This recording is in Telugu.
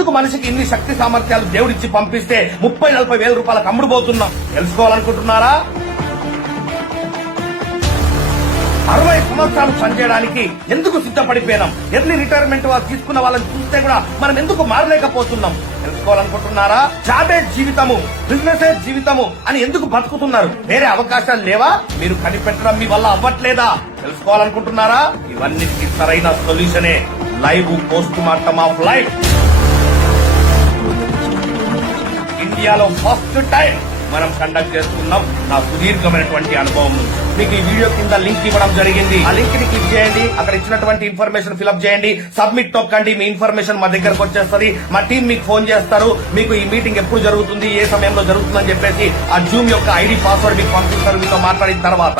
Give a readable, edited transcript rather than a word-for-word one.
ఎందుకు మనిషికి ఇన్ని శక్తి సామర్థ్యాలు దేవుడిచ్చి పంపిస్తే 30-40 వేల రూపాయలకు అమ్ముడుపోతున్నాం? తెలుసుకోవాలనుకుంటున్నారా? 60 సంవత్సరాలు పనిచేయడానికి ఎందుకు సిద్ధపడిపోయినాం? ఎర్లీ రిటైర్మెంట్ తీసుకున్న వాళ్ళని చూస్తే కూడా మనం ఎందుకు మారలేకపోతున్నాం? తెలుసుకోవాలనుకుంటున్నారా? జాబే జీవితము, బిజినెస్ జీవితము అని ఎందుకు బతుకుతున్నారు? వేరే అవకాశాలు లేవా? మీరు కనిపెట్టడం మీ వల్ల అవ్వట్లేదా? తెలుసుకోవాలనుకుంటున్నారా? ఇవన్నిటికీ సరైన సొల్యూషనే live post mortem of life. ఇండియాలో ఫస్ట్ టైం మనం కండక్ట్ చేస్తున్నాం. నా సుదీర్ఘమైనటువంటి అనుభవం నుంచి మీకు ఈ వీడియో కింద లింక్ ఇవ్వడం జరిగింది. ఆ లింక్ ని క్లిక్ చేయండి. అక్కడ ఇచ్చినటువంటి ఇన్ఫర్మేషన్ ఫిల్అప్ చేయండి. సబ్మిట్ తొక్కండి. మీ ఇన్ఫర్మేషన్ మా దగ్గరకు వచ్చేస్తుంది. మా టీం మీకు ఫోన్ చేస్తారు. మీకు ఈ మీటింగ్ ఎప్పుడు జరుగుతుంది, ఏ సమయంలో జరుగుతుందని చెప్పేసి ఆ జూమ్ యొక్క ఐడి పాస్వర్డ్ మీకు పంపిస్తారు. మీతో మాట్లాడిన తర్వాత